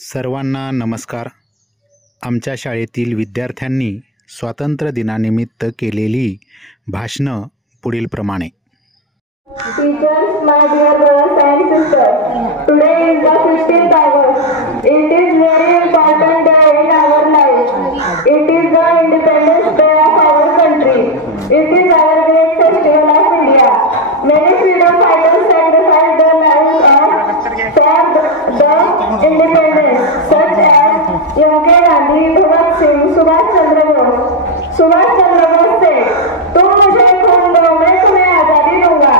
सर्वांना नमस्कार. आमच्या शाळेतील विद्यार्थ्यांनी स्वातंत्र्य दिनानिमित्त केलेली भाषणं पुढीलप्रमाणे. Teachers, my dear brothers and sisters, today is the 15th August. It is very important day in our life. It is the Independence Day of our country. It is our great festival of India. Many freedom fighters sacrificed their lives for the independence, such as M.K. Gandhi, Bhagat Singh, Subhash Chandra Bose. Subhash Chandra Bose said, "तुम मुझे खून दो, मैं तुम्हें आजादी दूंगा."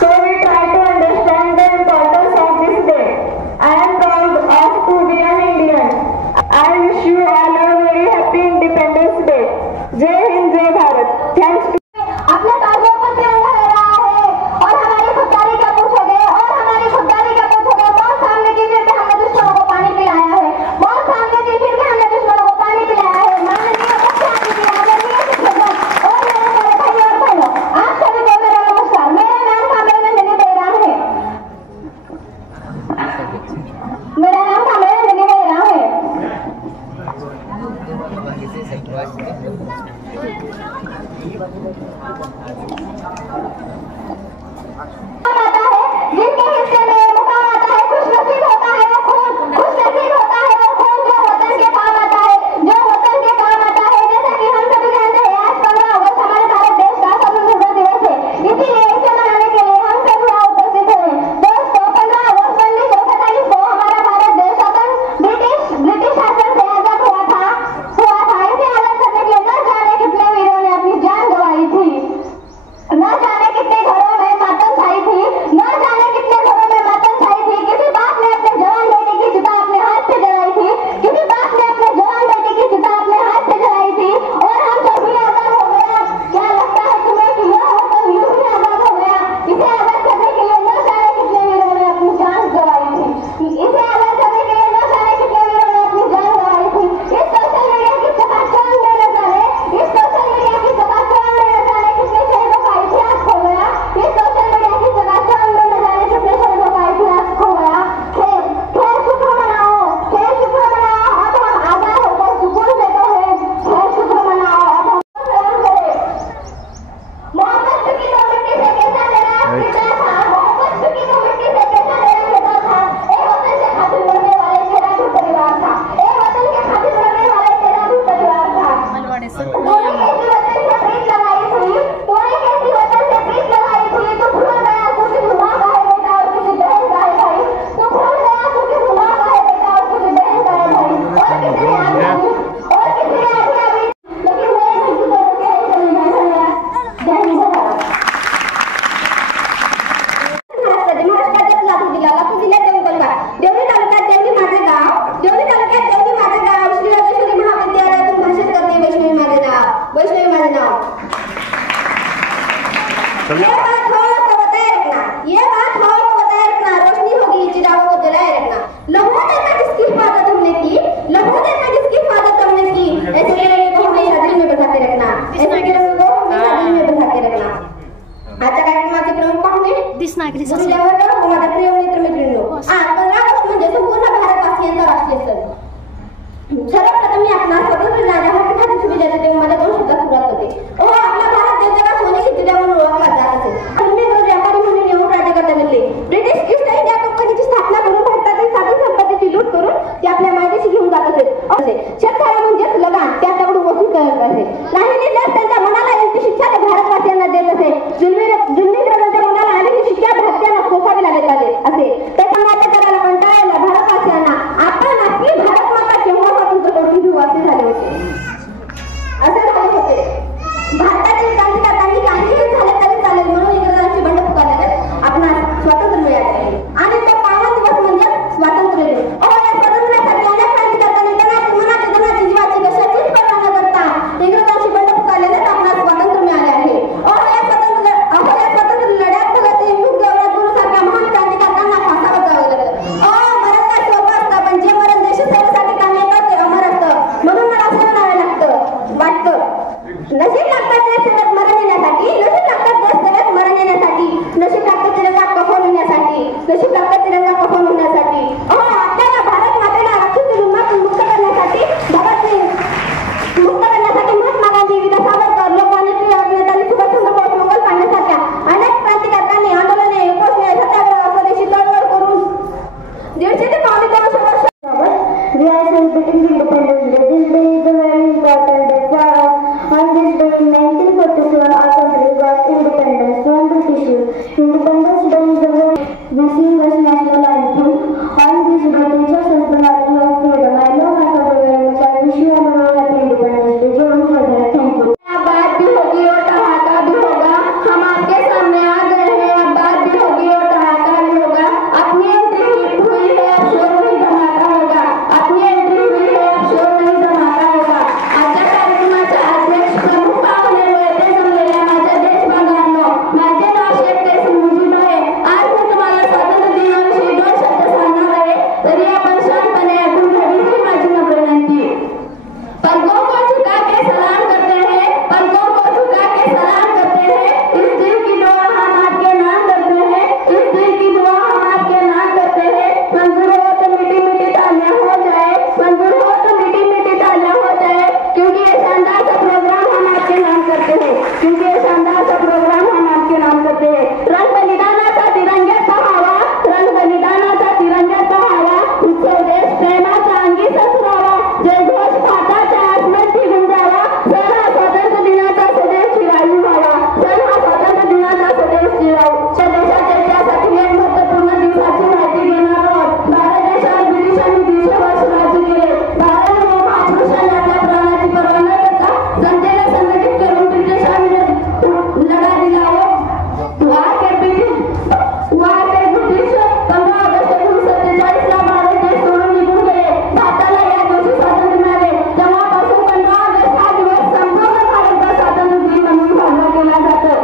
So we try to understand the importance of this day. I am proud of to be an Indian. I wish you all a very happy Independence Day. जय हिंद, जय भारत. Thanks to अपने कांधों पर तिरंगा लहरा है और हमारी खुददारी का पूछोगे बहुत सामने की फिर हमने दुश्मनों को पानी पिलाया है, बहुत सामने की फिर हमने दुश्मनों को पानी पिलाया है। माननीय मुख्यमंत्री आदरणीय शिक्षक और मेरे सारे भाई और बहनों, आप सभी को मेरा नमस्कार। मेरा नाम कामरेंद्र जनी बेराम है। मेरा नाम कामरेंद्र जनी बेराम है। आता है जिनके हिस्से में मुकाम आता है, खुशनसीब होता है वो खून, खुशनसीब होता है वो खून जो वतन के काम आता है, जो वतन के काम आता है। जैसा कि हम सभी जानते हैं, आज 15 अगस्त हमारे भारत देश का स्वतंत्रता दिवस है, इसीलिए इसे मनाने के लिए हम सब यहाँ उपस्थित हैं। दोस्तों, 15 अगस्त 1947 को हमारा भारत देश ब्रिटिश शासन से आजाद हुआ था। इसे आजाद करने के लिए न जाने कितने वीरों ने अपनी जान गंवाई थी, न जाने कितने घरों में मातम छाई थी, न जाने कितने घरों में मातम छाई थी। किसी बाप ने अपने जवान बेटे की चिता अपने हाथ से जलाई थी, किसी बाप ने अपने जवान बेटे की चिता अपने हाथ से जलाई थी। और हम सभी आजाद हो गया। क्या लगता है तुम्हें कि यह वतन यूं ही आजाद हो गया? इसे आजाद करने के लिए न जाने कितने वीरों ने अपनी जान गंवाई थी, इसे आजाद करने के लिए न जाने कितने वीरों ने अपनी जान गंवाई थी। इस सोशल मीडिया की चकाचौंध में न जाने, इस सोशल मीडिया की चकाचौंध में न जाने कितने शहीदों का इतिहास खो गया, इस सोशल मीडिया की चकाचौंध में न जाने कितने शहीदों का इतिहास खो गया। खैर शुक्र मनाओ, खैर शुक्र मनाओ, अब हम आजाद होकर सुकून से तो है। खैर शुक्र मनाओ, अब हम सलाम करें। मोहब्बत की तो मिट्टी से कैसा मेरा पिता था, मोहब्बत की तो मिट्टी से कैसा मेरा पिता था। ए वतन से खातिर लड़ने वाले तेरा भी परिवार था, ए वतन के खातिर लड़ने वाले तेरा भी परिवार था। तूने कैसी वतन से प्रीत लगाई थी, तूने कैसी वतन से प्रीत लगाई थी। तू भूल गया तू किस माँ का है बेटा और किसी बहन का है भाई। तू भूल गया तू किस माँ का है बेटा और किसी बहन का है भाई। और किसी ने आज्ञा दी, और किसी ने आज्ञा दी, लेकिन मैं किसी को रोके नहीं चली मैं चला। जय हिंद, जय भारत. महाराष्ट्रात लातूर जिल्ह्यात देवणी परिवार, देवणी तालुक्यात देवणी माझे गाव, देवणी तालुक्यात देवणी माझे गाव. श्री राजेश्वरी महाविद्यालयातून भाषण करते वैष्णवी माझे नाव, वैष्णवी माझे नाव. ये बात हवा को बताए रखना, ये बात हवा को बताए रखना, रोशनी होगी चिरागों को जलाए रखना. लम्हों देखा जिसकी हिफाजत हमने की, लम्हों देखा जिसकी हिफाजत हमने की. ऐसे तिरंगे को हमेशा दिल में बसाते रखना, ऐसे तिरंगे को हमेशा दिल में बसाते रखना. आजच्या कार्यक्रमाचे प्रमुख पाहुणे गुरुजनवर्ग व माझे प्रिय मित्र-मैत्रिणींनो, आज 15 ऑगस्ट म्हणजे संपूर्ण भारतवासियांचा राष्ट्रीय सण. सर्वप्रथम मी आपला स्वतंत्र राजा भारत हाती शुभेच्छा देऊन माझ्या 2 शब्दात सुरुवात करते. आपला भारत देश जगात सोनेरी जिल्हा म्हणून ओळखला जात असेल. इंग्रज व्यापारी म्हणून येऊन राज्य करता बनले. ब्रिटिश ईस्ट इंडिया कंपनीची स्थापना करून भारतातील साधन संपत्तीची लूट करून ते आपल्या मायदेशी घेऊन जात असेल. शेतकऱ्या म्हणजेच लगान त्याच्याकडून वसूल करत असेल. नाही दिल्यास त्यांच्या मनाला येईल ती शिक्षा ते भारतवासियांना देत असेल. जुलमीग्रजांच्या मनाला आली ही शिक्षा भारतीयांना सोसावी लागत असे. त्याच्या मात्र करायला कंटाळायला भारतवासियांना आपण आपली भारत माता केव्हा स्वतंत्र करून घेऊ असे झाले होते. भारतातील क्रांतिकारकांनी काहीही झाले तरी चालेल म्हणून इंग्रजांची बंड पुकारल्याने आपणास स्वातंत्र्य मिळाले आहे. आणि तो पावन दिवस म्हणजे स्वातंत्र्य दिन. या स्वातंत्र्यासाठी अनेक क्रांतिकारकांनी मनाची धनाची जीवाची कशाचीच पर्वा न करता इंग्रजांची बंड पुकारल्याने आपणास स्वातंत्र्य मिळाले आहे. या स्वातंत्र्य लढ्यात भगत सिंग, सुखदेव या गुरुसारख्या महान क्रांतिकारकांना फासावर जावं लागलं. मरण काय सोपं असतं, पण जे मरण देशासेवेसाठी काम येतं ते अमर असतं. म्हणून मला असं म्हणावं लागतं, वाटतं. नशीब लागतात देश सेवेत मरण येण्यासाठी, नशीब लागतात देश सेवेत मरण येण्यासाठी, नशीब लागतं तिरंगा कफन होण्यासाठी, नशीब लागतं तिरंगा कफन होण्यासाठी. आपल्याला we are celebrating Independence Day. This day is a very important day for us. On this day in 1947, our country got independence from British. Independence Day is a very we sing the national anthem. On this day, teachers celebrate our love freedom. I love my country very much. I wish you all a happy Independence Day. Thank you. बात भी होगी और ठहाका भी होगा। हम आपके सामने आ गए हैं, अब बात भी होगी और ठहाका भी होगा। अपनी एंट्री हुई है, अब शोर नहीं धमाका होगा। अपनी एंट्री हुई है, अब शोर नहीं धमाका होगा। आजच्या कार्यक्रमाच्या अध्यक्ष प्रमुख पाहुणे वळते जमलेल्या माझ्या देशबांधवांनो, माझे नाव शेख तहसील मुजीब आहे। आज मी तुम्हाला स्वातंत्र्य दिनाविषयी 2 शब्द सांगणार आहे, तरी आपण शांतपणे ऐकून घ्यावी ही माझी नम्र विनंती। पलकों को झुका के सलाम करते हैं, पलकों को झुका के सलाम करते हैं। इस दिल की दुआ हम आपके नाम करते हैं, इस दिल की दुआ हम आपके नाम करते हैं। मंजूर हो तो मीठी मीठी तालियां हो जाए, मंजूर हो तो मीठी मीठी तालियां हो जाए, क्योंकि ये शानदार सा प्रोग्राम हम आपके नाम करते हैं, क्योंकि ये शानदार सा प्रोग्राम हम आपके नाम करते हैं। रंग बलिदानाचा तिरंग्याचा हवा, रंग बलिदानाचा तिरंग्याचा हवा, उत्सव देश प्रेमाचा अंगी सचरावा, जय घोष भारताच्या आसमंती गुंजावा। सण हा स्वातंत्र्य दिनाचा सदैव चिरायू व्हावा, सण हा स्वातंत्र्य दिनाचा सदैव चिरायू। देशाच्या इतिहासातील एक महत्त्वपूर्ण दिवसाची माहिती घेणार आहोत। भारत देशावर ब्रिटिशांनी 200 वर्ष राज्य केले। भारताने 5 वर्षांनी आपल्या प्राणाची पर्वा न करता जनतेला संघटित करून ब्रिटिशांविरुद्ध लढा दिला व वहां के ब्रिटिश 15 ऑगस्ट 1947 ला भारत देश सोडून निघून गेले। भारताला या दिवशी स्वातंत्र्य मिळाले। तेव्हापासून 15 ऑगस्ट हा दिवस संपूर्ण भारताचा स्वातंत्र्य दिन म्हणून साजरा केला जातो।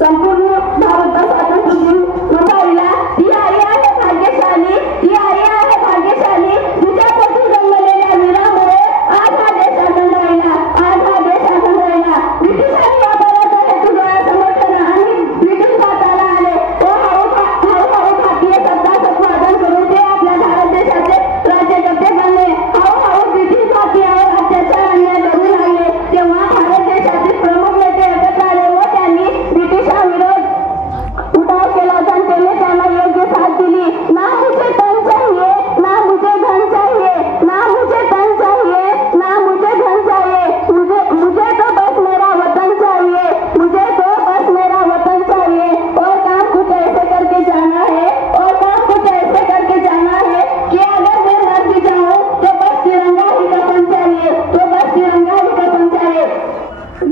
संपूर्ण भारताचा स्वातंत्र्य दिन उभारला। ती आई आहे भाग्यशाली, ती आई आहे भाग्यशाली, तिच्या पोटी जन्मलेल्या वीरामुळे आज हा देश आनंद राहिला, आज हा देश आनंद राहिला। ब्रिटिशांनी वापराचा हेतू डोळ्यासमोर ठेवला आणि ब्रिटिश भारताला आले व हळूहळू भारतीय सत्ता संपादन करून ते आपल्या भारत देशाचे राज्यकर्ते बनले। हळूहळू ब्रिटिश भारतीयावर अत्याचार अन्याय करू लागले। तेव्हा भारत देशातील प्रमुख नेते एकत्र आले व त्यांनी ब्रिटिशांविरोधात उठाव केला। जनतेने त्यांना योग्य साथ दिली। ना मुझे धन चाहिए, ना मुझे धन चाहिए, ना मुझे धन चाहिए, ना मुझे धन चाहिए, मुझे तो बस मेरा वतन चाहिए, मुझे तो बस मेरा वतन चाहिए। और काम कुछ ऐसे करके जाना है, और काम कुछ ऐसे करके जाना है कि अगर मैं मर भी जाऊं तो बस तिरंगा ही कफन चाहिए, तो बस तिरंगा ही कफन चाहिए।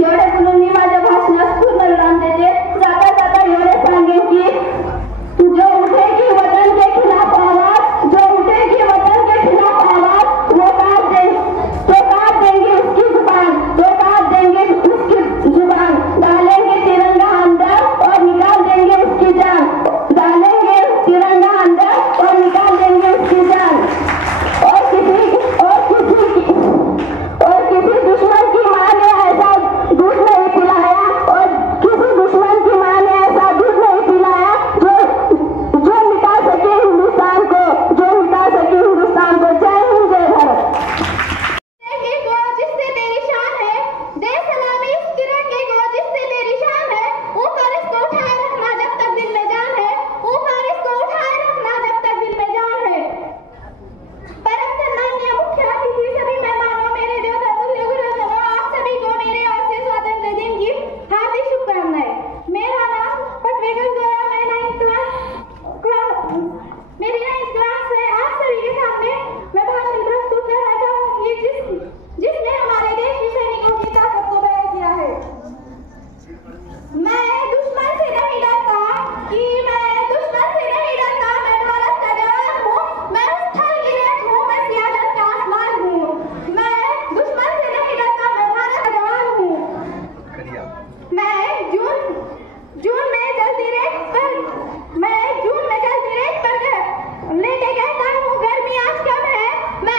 एवढे बोलून मी माझ्या भाषणास पूर्ण विराम देते। जाता जाता एवढे सांगेन की जो उठेगी वतन के खिलाफ आवाज, जो उठेगी वतन के खिलाफ आवाज, वो काट देंगे उसकी जुबान, तो काट देंगे उसकी जुबान। डालेंगे तिरंगा अंदर और निकाल देंगे उसकी जान, डालेंगे तिरंगा अंदर और निकाल देंगे उसकी जान। और किसी दुश्मन की मां ने ऐसा दूध नहीं पिलाया, और किसी दुश्मन की मां ने ऐसा दूध नहीं पिलाया जो मिटा सके हिंदुस्तान को, जो मिटा सके हिंदुस्तान को। जय हिंद, जय भारत। तिरंगे को जिससे मेरी शान है, दे सलामी इस तिरंगे को जिससे मेरी शान है। ऊपर इसको उठाए रखना जब तक दिल में जान है, ऊपर इसको उठाए रखना जब तक दिल में जान है। परम सम्माननीय मुख्य अतिथि, सभी मेहमानों, मेरे देवतातुल्य गुरुजनों, आप सभी को मेरी ओर से स्वातंत्र्य दिन की हार्दिक शुभकामनाएं। मेरा नाम पटवेकर जोया, मेरी 9th क्लास है। आप सभी के सामने मैं भाषण प्रस्तुत करना चाहूंगी जिसने हमारे देश की सैनिकों की ताकत को बयां किया है। मैं दुश्मन से नहीं डरता, मैं भारत का जवान हूँ, मैं स्थल की रेत हूँ, मैं सियादत का आसमान हूँ। मैं दुश्मन से नहीं डरता, मैं भारत का जवान हूँ। मैं जून में जलती रेत पर लेके कहता हूँ गर्मी आज कम है। मैं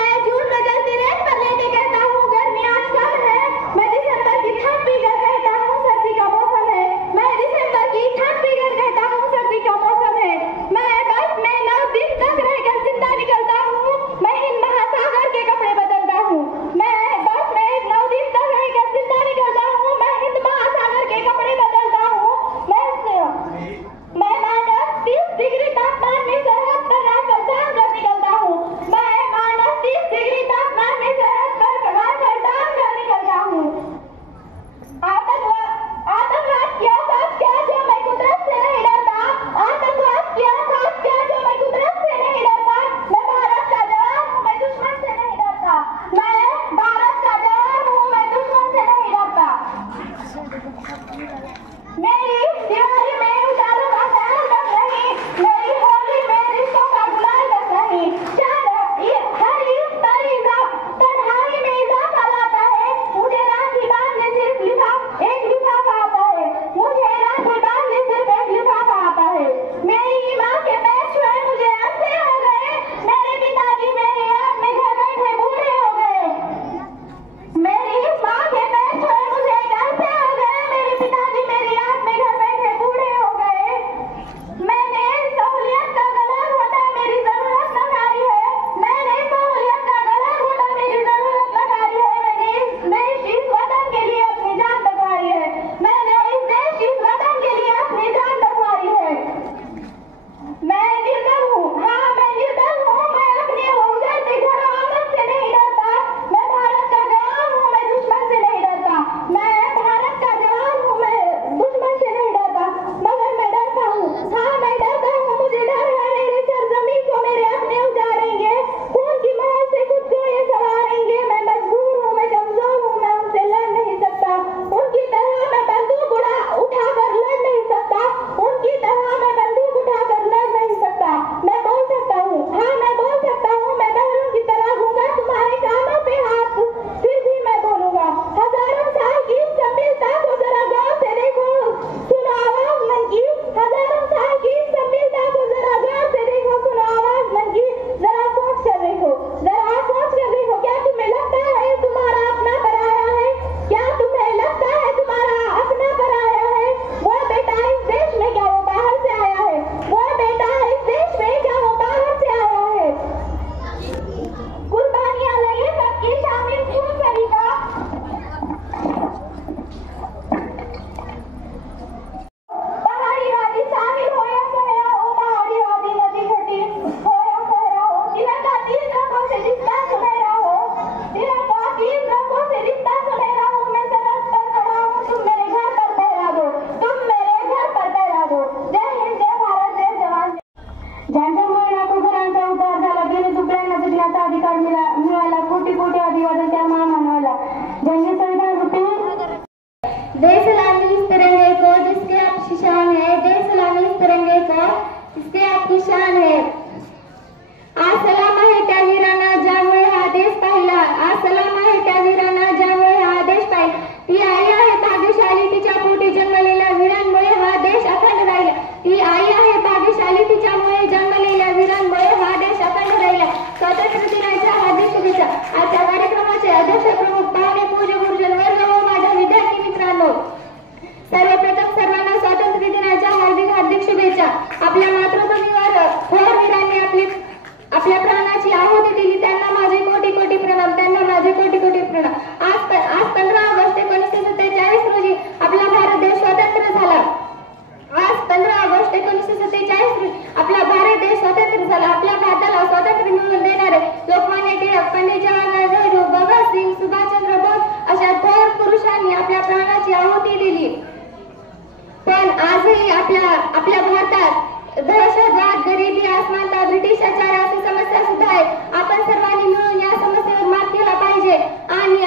आपल्या भारतात दहशतवाद, गरिबी, अस्मिता, ब्रिटिशाचार अशी समस्या सुद्धा आहेत. आपण सर्वांनी मिळून या समस्येवर मात केला पाहिजे आणि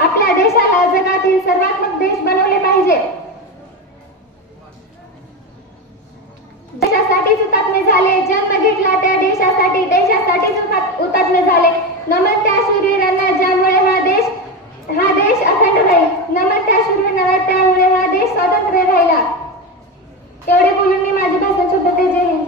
आपल्या देशाला जगातील सर्वात्मक देश बनवले पाहिजे. देशासाठीच हुतात्मे झाले, जन्म घेतला त्या देशासाठीच हुतात्मे झाले. नमन त्या शूरवीरांना ज्यामुळे हा देश अखंड राहील. नमन त्या शूरवीरांना त्यामुळे हा देश स्वतंत्र राहिला. एवढे बोलून मी माझी भाषण शोधते. जय हिंद.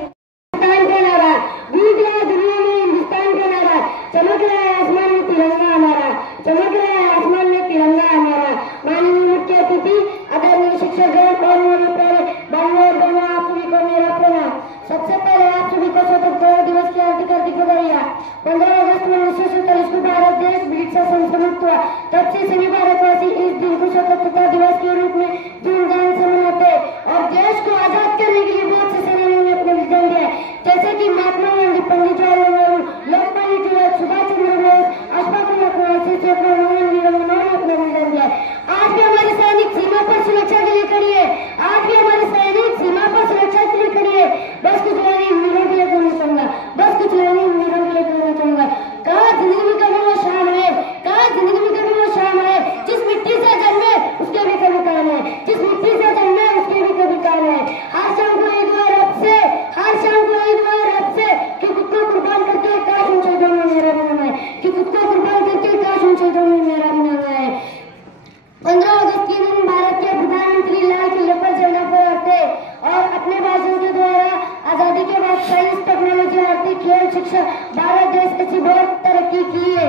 हिंदुस्तान का नारा, गूंज रहा है दुनिया में हिंदुस्तान का नारा, चमक रहा है आसमान में तिरंगा हमारा, चमक रहा है आसमान में तिरंगा हमारा. माननीय मुख्य अतिथि, आदरणीय शिक्षकगण और मेरे प्यारे भाइयों और बहनों, आप सभी को मेरा प्रणाम. सबसे पहले आप सभी को स्वतंत्रता दिवस की हार्दिक बधाइयाँ. 15 अगस्त 1947 को भारत देश ब्रिटिश शासन से मुक्त हुआ. तब से सभी भारतवासी इस दिन को स्वतंत्रता दिवस के रूप में धूमधाम से मनाते और देश को आजाद करने के लिए बहुत से सेनानियों ने अपने बलिदान दिया, जैसे कि महात्मा गांधी, पंडित जवाहरलाल नेहरू, लोकमान्य तिलक, सुभाष चंद्र बोस, अशफाक उल्लाह खान, सैयद महान वीरों ने अपना बलिदान दिया. आज भी हमारे सैनिक सीमा पर सुरक्षा के लिए खड़ी है. आज भी हमारे सैनिक सीमा पर सुरक्षा के लिए खड़ी है. बस कुछ लाइन वीरों के लिए कहना चाहूंगा, बस कुछ लाइन वीरों के लिए कहना चाहूंगा. कहा जिंदगी में कभी वो शाम है, कहा जिंदगी में कभी वो शाम है, जिस मिट्टी से जन्मे उसके भी कभी काम है, जिस मिट्टी से जन्मे उसके भी कभी काम है. हर शाम को ईद हुआ रब से, हर शाम को ईद हुआ रब से कि खुद को कुर्बान करके काश उन शहीदों में मेरा भी नाम है, कि खुद को कुर्बान करके काश उन शहीदों में मेरा भी नाम है. 15 अगस्त के दिन भारत के प्रधानमंत्री लाल किले पर झंडा फहराते और अपने भाषण के द्वारा आजादी के बाद साइंस, टेक्नोलॉजी, आर्थिक, खेल, शिक्षा, भारत देश ऐसी बहुत तरक्की की है.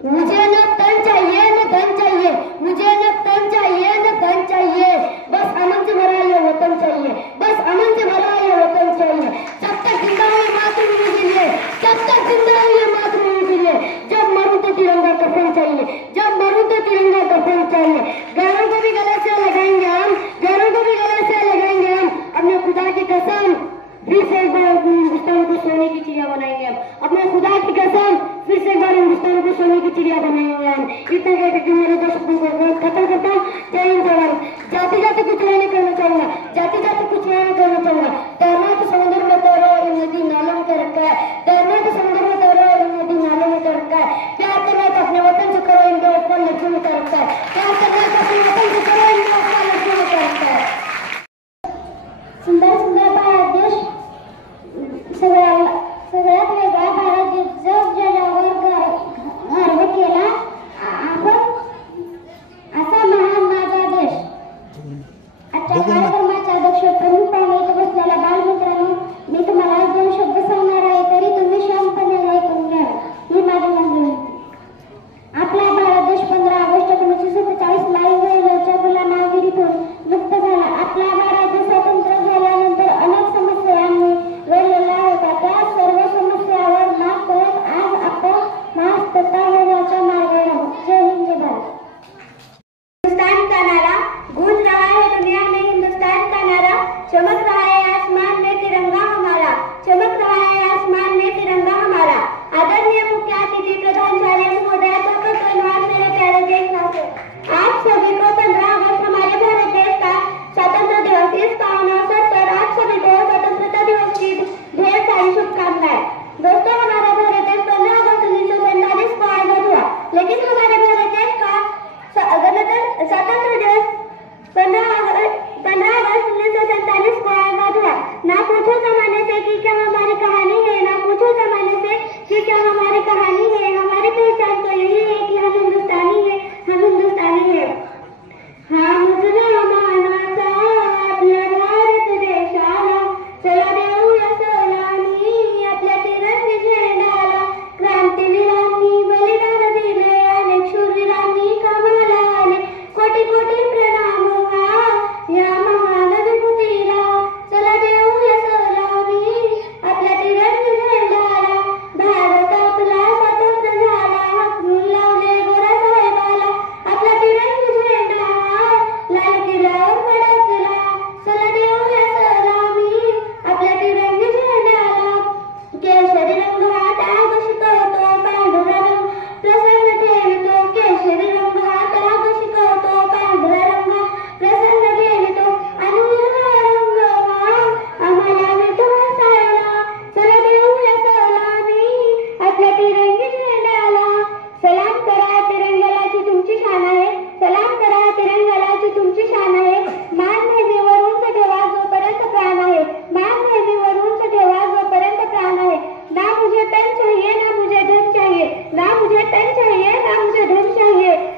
मुझे न तन चाहिए न धन चाहिए, मुझे न तन चाहिए न धन चाहिए, बस अमन से भरा ये वतन चाहिए, बस अमन से भरा ये वतन चाहिए. जब तक जिंदा हूँ मातृभूमि के लिए, जब तक जिंदा हूँ ये मातृभूमि के लिए, जब मरूं तो तिरंगा कफन चाहिए, जब मरूं तो तिरंगा कफन चाहिए. गैरों को भी गले से लगाएंगे हम, गैरों को भी गले से लगाएंगे हम. अपने खुदा की कसम फिर से एक बार अपने हिंदुस्तान को सोने की चिड़िया बनाएंगे हम. अपने खुदा की कसम फिर से एक बार हिंदुस्तान को सोने की चिड़िया बनाएंगे हम. इतना कहकर मेरे दोस्तों को खत्म करता हूँ. जय हिंद, जय भारत. जाते जाते कुछ नहीं करना चाहूंगा, जाते जाते कुछ नहीं करना चाहूंगा. तैरना तो समुद्र में तैरो और नदी नालों में कर रखा है, तैरना तो समुद्र में तैरो और नदी नालों में कर रखा है. प्यार करना तो अपने वतन से करो, इनके ऊपर लड़कियों में कर रखा है. प्यार करना तो अपने वतन से करो, इनके ऊपर लड़कियों में कर रखा है. सुंदर सुंदर भारत देश सगळ्यात वेगळा भारत देश जग जगावर गर्व केला आपण असा महान माझा देश. आजच्या कार्यक्रमाच्या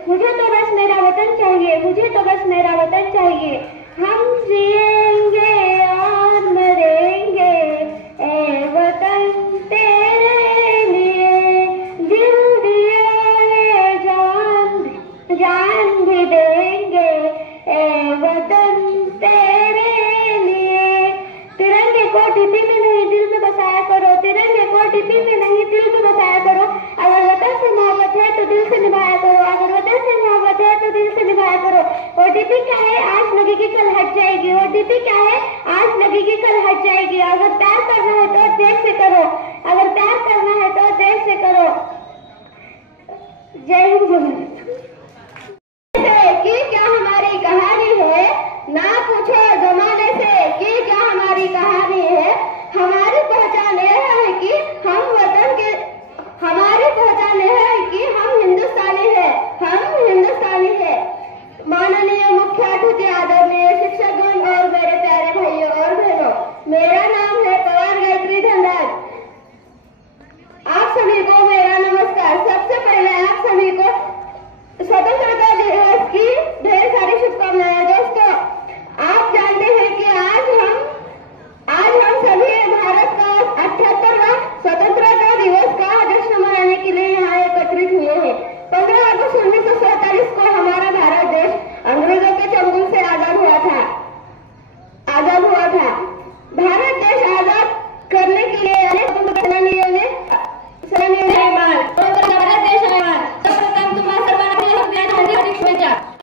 मुझे तो बस मेरा वतन चाहिए, मुझे तो बस मेरा वतन चाहिए। हम जिएंगे और मरेंगे ए वतन तेरे लिए, दिल दिया है जान भी देंगे ए वतन तेरे लिए। तिरंगे को डिब्बी में नहीं दिल में बसाया करो, तिरंगे को डिब्बी में नहीं दिल में बसाया करो। अगर वतन से मोहब्बत है तो दिल से निभाया करो, अगर वतन से मोहब्बत है तो दिल से निभाया करो। ओटीपी क्या है, आज लगेगी कल हट जाएगी। ओटीपी क्या है, आज लगेगी कल हट जाएगी। अगर प्यार करना है तो देश से करो, अगर प्यार करना है तो देश से करो। जय हिंद।